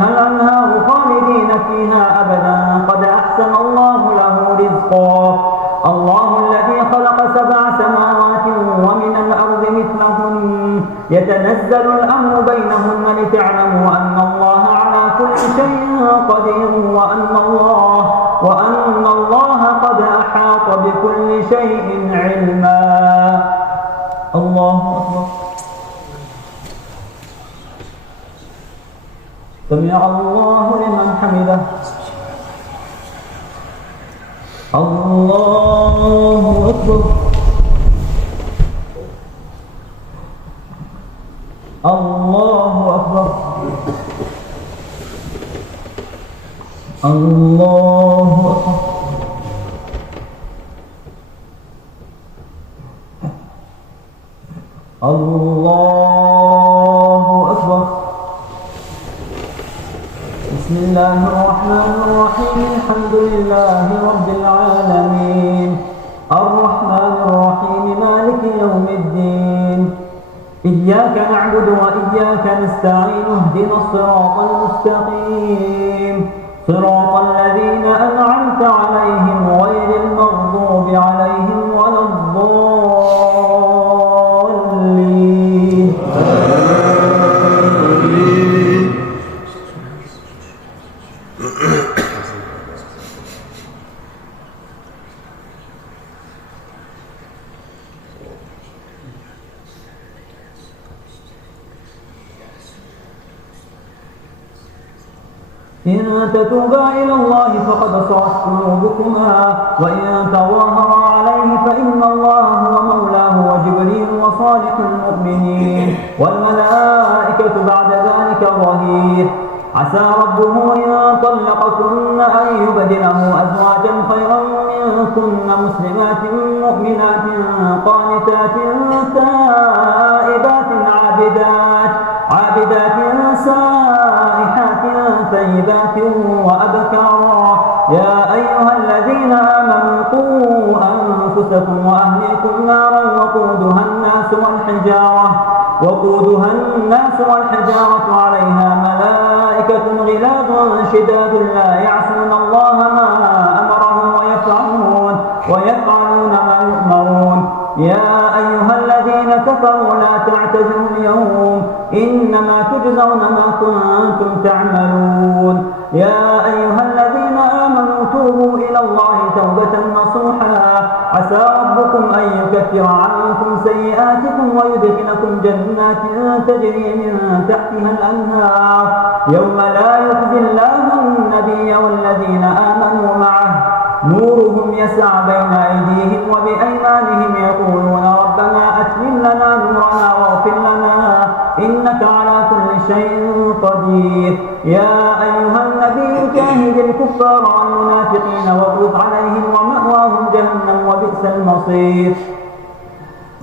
الأنهار خالدين فيها أبدا قد أحسن الله له رزقا الله الذي خلق 7 سماوات ومن الأرض مثلهن يتنزل الأمر بينهن لتعلموا أن الله على كل شيء قدير وأن الله قد أحاط بكل شيء علما الله أكبر سمع الله لمن حمده الله أكبر الله أكبر الله أكبر الله أكبر بسم الله الرحمن الرحيم الحمد لله رب العالمين الرحمن الرحيم مالك يوم الدين إياك نعبد وإياك نستعين اهدنا الصراط المستقيم صراط الذين أنعمت عليهم غير المغضوب عليهم ولا الضالين إن تتوبا إلى الله فقد صغت قلوبكما وإن تظاهرا عليه فإن الله هو مولاه وجبريل وصالح المؤمنين والملائكة بعد ذلك ظهير عسى ربه إن طلقكن أن يبدله أزواجا خيرا منكن مسلمات مؤمنات قانتات تائبات عابدات سائحات ثيبات وأبكارا يا أيها الذين آمنوا قوا أنفسكم وأهليكم نارا وقودها الناس والحجارة عليها ملائكة غلاظ شداد لا يعصون الله ما أمرهم ويفعلون ما يؤمرون يا أيها الذين كفروا لا تعتذروا اليوم إنما تجزون وتجزون ما كنتم تعملون. يا أيها الذين آمنوا توبوا إلى الله توبة نصوحا عسى ربكم أن يكفر عنكم سيئاتكم ويدخلكم جنات تجري من تحتها الأنهار يوم لا يخزي الله النبي والذين آمنوا معه نورهم يسعى بين أيديهم وبأيمانهم يقولون ربنا أتمم لنا نورنا واغفر لنا إنك على كل شيء قدير. يا أيها النبي جاهد الكفار والمنافقين واغلظ عليهم ومأواهم جهنم وبئس المصير.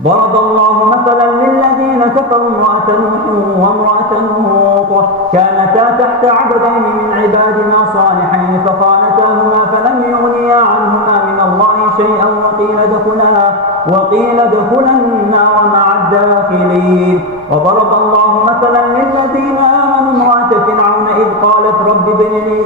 ضرب الله مثلا للذين كفروا امرأة نوح وامرأة لوط كانتا تحت عبدين من عبادنا صالحين فخانتاهما فلم يغنيا عنهما من الله شيئا وقيل ادخلا النار مع الداخلين. وضرب الله مثلا للذين آمنوا امرأة فرعون إذ قالت رب ابن لي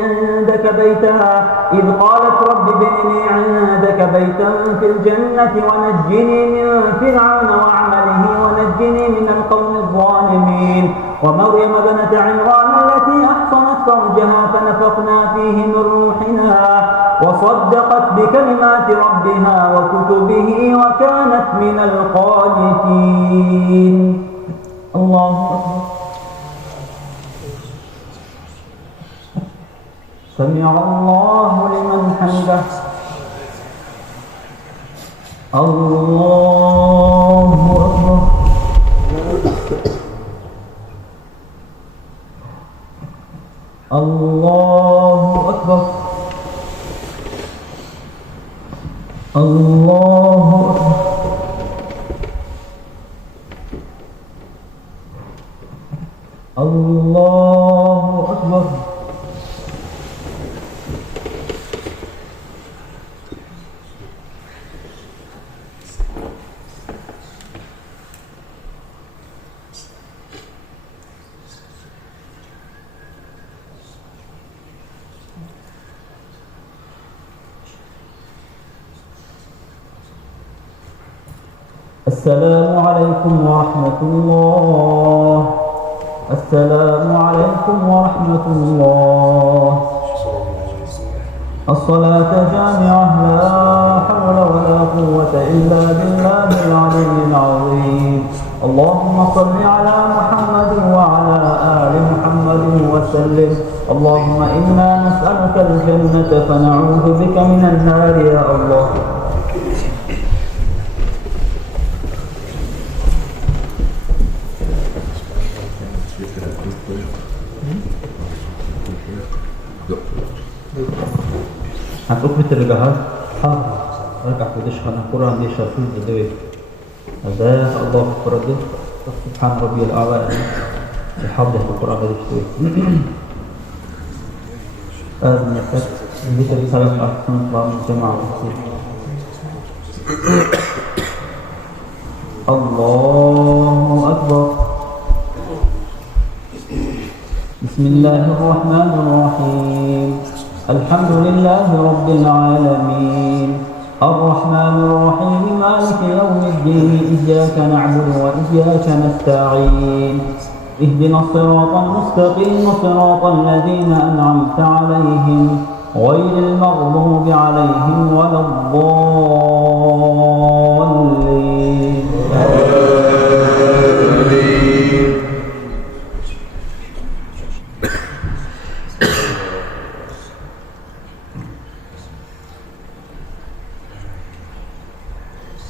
عندك بيتا في الجنة ونجني من فرعون وعمله ونجني من القوم الظالمين. ومريم بنت عمران التي أحصنت فرجها فنفخنا فيه من روحنا وصدقت بكلمات ربها وكتبه وكانت من القانتين. الله أكبر. سمع الله لمن حمده. الله أكبر. الله أكبر. الله أكبر. الله أكبر. السلام عليكم ورحمة الله. السلام عليكم ورحمة الله. الصلاة جامعة لا حول ولا قوة إلا بالله العلي العظيم. اللهم صل على محمد وعلى آل محمد وسلم. اللهم إنا نسألك الجنة فنعوذ بك من النار يا الله. هتقف الرجعات حاضر رجع في ديش خلنا القرآن دي شافين بدوي هذا الله أكبر ده سبحان ربي الأعلى الحمد في القرآن دي شوي هذا نكت اللي تبي سلام أحسن الله من جماعة الله أكبر. بسم الله الرحمن الرحيم. الحمد لله رب العالمين الرحمن الرحيم مالك يوم الدين إياك نعبد وإياك نستعين اهدنا الصراط المستقيم صراط الذين أنعمت عليهم غير المغضوب عليهم ولا الضالين.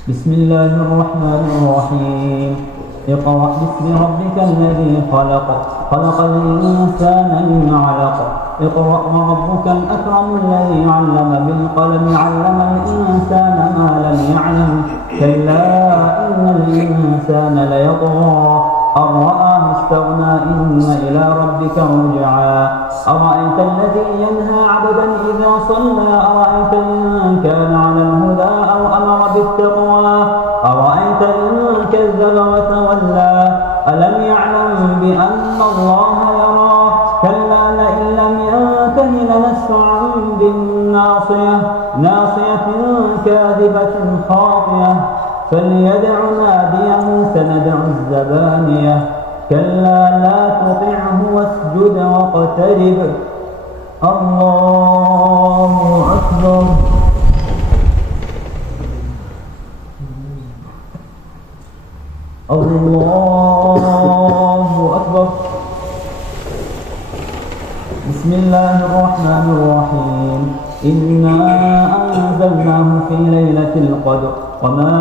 بسم الله الرحمن الرحيم. اقرأ باسم ربك الذي خلق خلق الإنسان من علق اقرأ وربك الأكرم الذي علم بالقلم علم الإنسان ما لم يعلم كلا إن الإنسان ليطغى أن رآه استغنى إن إلى ربك رجعا أرأيت الذي ينهى عبدا إذا صلى أرأيت إن كان على الهدى أو أمر بالتقوى أرأيت إن كذب وتولى ألم يعلم بأن الله يرى كلا لئن لم ينته لنسفعا بالناصية ناصية كاذبة خاطئة فليدع ناديه سندع الزبانية كلا لا تطعه واسجد واقترب. الله أكبر. الله أكبر. بسم الله الرحمن الرحيم. إنا أنزلناه في ليلة القدر وما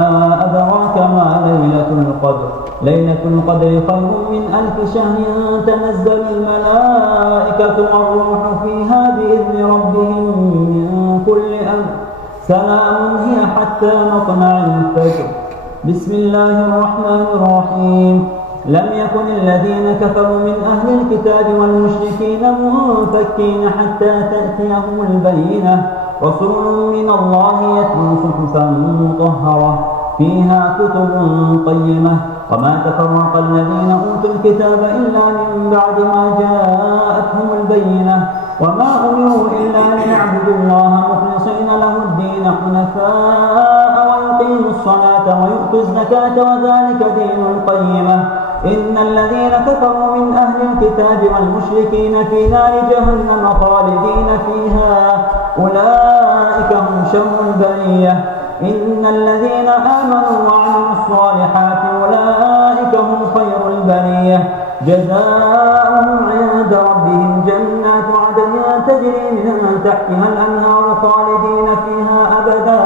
أدراك ما ليلة القدر. ليلة القدر خير من 1000 شهر تنزل الملائكة والروح فيها بإذن ربهم من كل أمر سلام هي حتى مطلع الفجر. بسم الله الرحمن الرحيم. لم يكن الذين كفروا من أهل الكتاب والمشركين منفكين حتى تأتيهم البينة. رسول من الله يتلو صحفا مطهرة فيها كتب قيمة. وما تفرق الذين أوتوا الكتاب إلا من بعد ما جاءتهم البينة. وما أمروا إلا ليعبدوا الله مخلصين له الدين حنفاء ويقيموا الصلاة ويؤتوا الزكاة وذلك دين القيمة. إن الذين كفروا من أهل الكتاب والمشركين في نار جهنم خالدين فيها أولئك هم شر البرية. إن الذين آمنوا وعملوا الصالحات أولئك هم خير البرية. جزاؤهم عند ربهم جنات عدن تجري من تحتها الأنهار خالدين فيها أبدا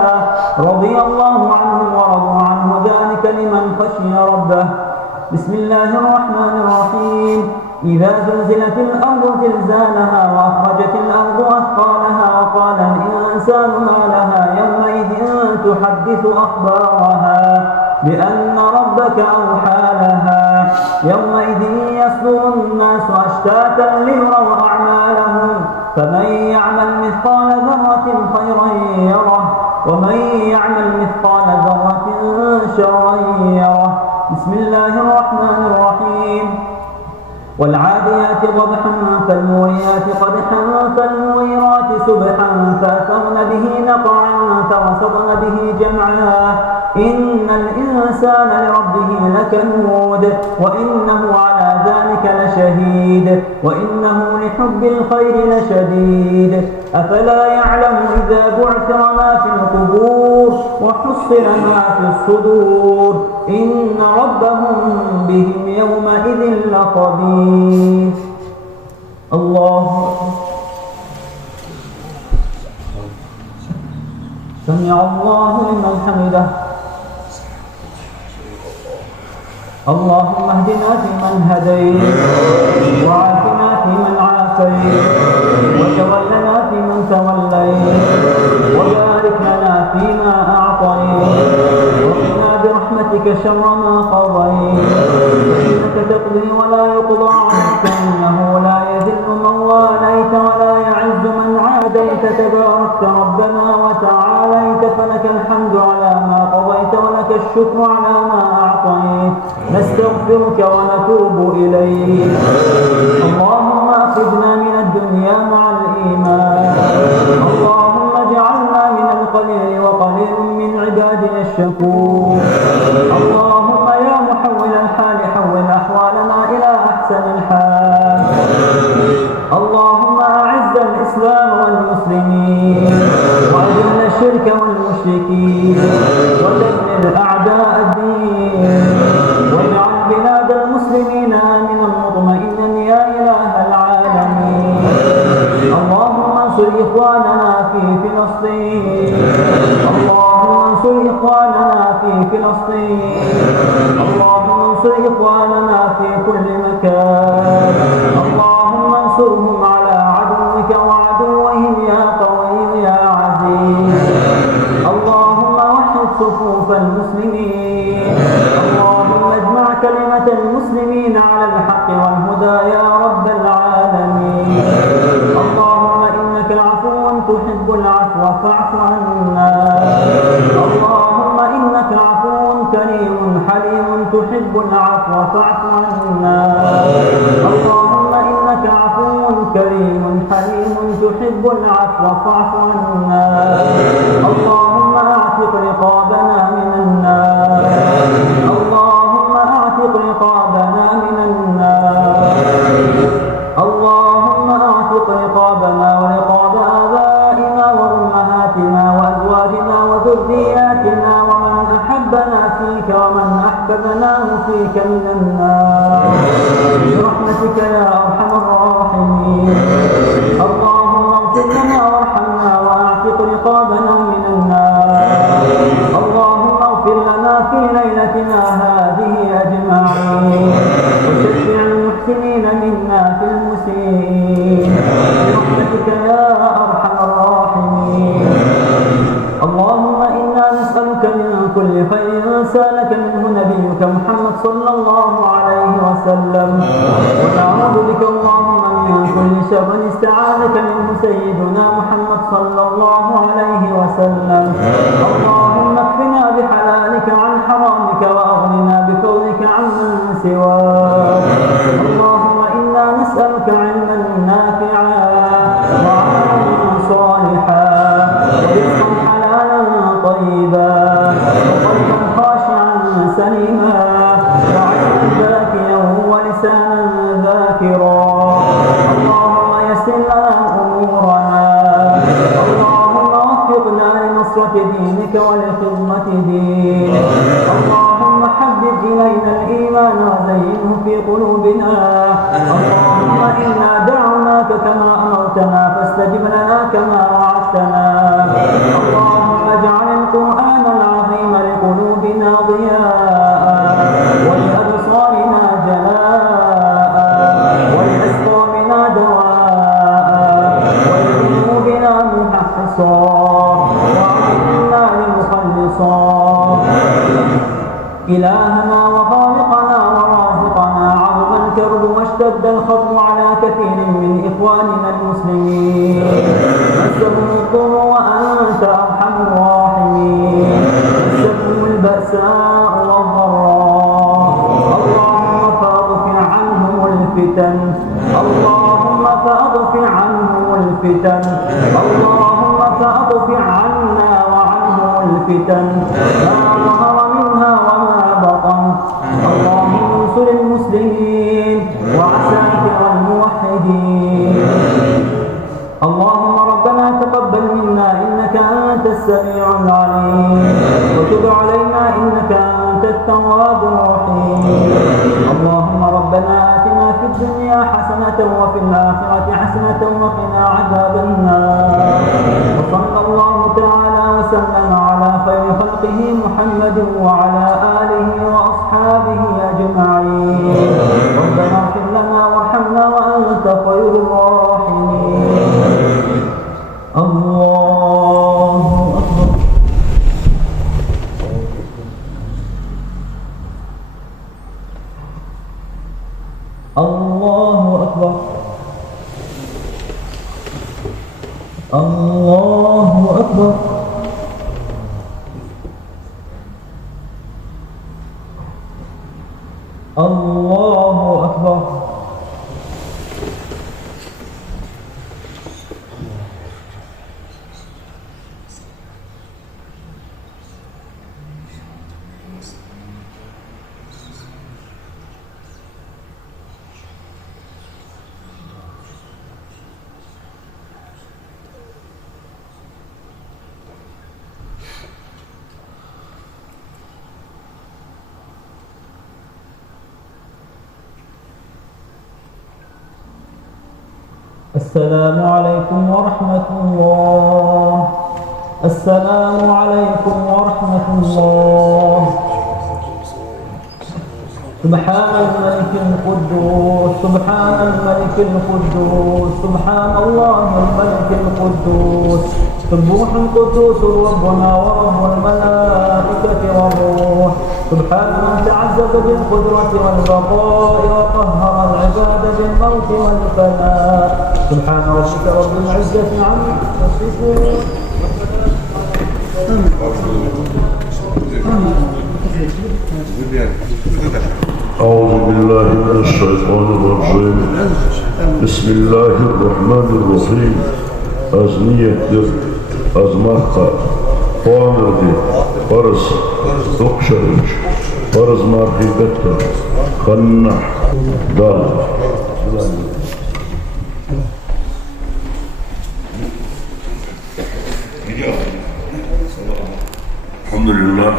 رضي الله عنهم ورضوا عنه ذلك لمن خشي ربه. بسم الله الرحمن الرحيم. إذا زلزلت الأرض زلزالها وأخرجت الأرض أثقالها وقال الإنسان ما لها يومئذ تحدث أخبارها بأن ربك أوحى لها. يومئذ يصدر الناس أشتاتا ليروا أعمالهم فمن يعمل مثقال ذرة خيرا يره ومن يعمل مثقال ذرة شرا يره. بسم الله الرحمن الرحيم. والعاديات ضبحا فالموريات قدحا فالمغيرات سبحا فأثرن به نقعا فوسطن به جمعا. إن الإنسان لربه لكنود وإنه على ذلك لشهيد وإنه لحب الخير لشديد. أفلا يعلم إذا بعثر ما في القبور وحصل ما في الصدور إن ربهم بهم يومئذ لخبير. الله سمع الله لمن حمده. اللهم اهدنا فيمن هديت وعافنا فيمن عافيت وتولنا فيمن توليت وبارك لنا فيما أعطيت وقنا برحمتك شر ما قضيت فإنك تقضي ولا يقضى عنك إنه لا يذل من واليت ولا يعز من عاديت تباركت ربنا وتعاليت فلك الحمد على ما قضيت ولك الشكر على ما أعطيت. نستغفرك ونتوب إليك. اللهم أخذنا من الدنيا مع الإيمان. اللهم اجعلنا من القليل وقليل من عبادنا الشكور. اللهم يا محول الحال حول أحوالنا إلى أحسن الحال. اللهم أعز الإسلام والمسلمين وأذل الشرك والمشركين ودمر أعداء الدين واجعل بلاد المسلمين آمنا مطمئنا يا إله العالمين. اللهم انصر إخواننا في فلسطين. اللهم انصر إخواننا في فلسطين. اللهم انصر إخواننا في كل مكان. اللهم انصرهم على عدوك وعدوهم يا قوي يا عزيز. اللهم وحد صفوف المسلمين. اللهم اجمع كلمة المسلمين على الحق والهدى يا رب العالمين. اللهم إنك عفو تحب العفو فاعف عنا. اللهم إنك عفو كريم حليم تحب العفو فاعف عنا. اللهم إنك عفو كريم حليم تحب العفو فاعف عنا. اللهم اعتق رقابنا من النار. اللهم اعتق رقابنا من النار. وسلم. ونعوذ بك اللهم من كل شر استعاذك منه سيدنا محمد صلى الله عليه وسلم. اللهم اكفنا بحلالك عن حرامك وأغننا بفضلك عمن سواك. اللهم إنا نسألك علما نافعا وعملا صالحا ورزقا حلالا طيبا وقلبا خاشعا سليما وعلما ذاكيا ولسانا ذاكرا. اللهم يسر لنا أمورنا. اللهم وفقنا لنصرة دينك ولخدمة دينك. اللهم حبب إلينا الإيمان وزينه في قلوبنا. اللهم إنا دعوناك كما أمرتنا فاستجب لنا كما وعدتنا. اللهم اجعل القرآن العظيم لقلوبنا ضياء ولأبصارنا جلاء ولأسقامنا دواء ولقلوبنا محصصا وعلمنا لمخلصا. إلهنا وخالقنا ورازقنا عظم الكرب واشتد الخطر على كثير من إخواننا المسلمين. مسهم الضر وأنت أرحم الراحمين. مسهم البأساء والضراء. اللهم فاضفع عنهم الفتن. اللهم فاضفع عنهم الفتن. اللهم فاضفع عنا وعنهم الفتن ما ظهر منها وما بطن. اللهم انصر المسلمين وعساكر الموحدين. اللهم ربنا تقبل منا إنك أنت السميع العليم وتب علينا إنك أنت التواب الرحيم. اللهم ربنا آتنا في الدنيا حسنة وفي الآخرة حسنة وقنا عذاب النار. وصلى الله تعالى وسلم على خير خلقه محمد وعلى آله وأصحابه أجمعين. ربنا اغفر لنا وارحمنا وأنت خير الراحمين. الله أكبر. الله أكبر. الله أكبر. الله أكبر. السلام عليكم ورحمة الله. السلام عليكم ورحمة الله. سبحان الملك القدوس. سبحان الملك القدوس. سبحان الله الملك القدوس. سبوح قدوس ربنا ورب الملائكة والروح. سبحان من تعزز بالقدرة والبقاء وقهر العباد بالموت والفناء. سبحان ربك رب العزة عما يصفون. أعوذ بالله من الشيطان الرجيم. بسم الله الرحمن الرحيم. Az niyettir, az marka, oğanırdı, barız, dokşarıç, barız marhibettir, kannah, dal. Elhamdülillah.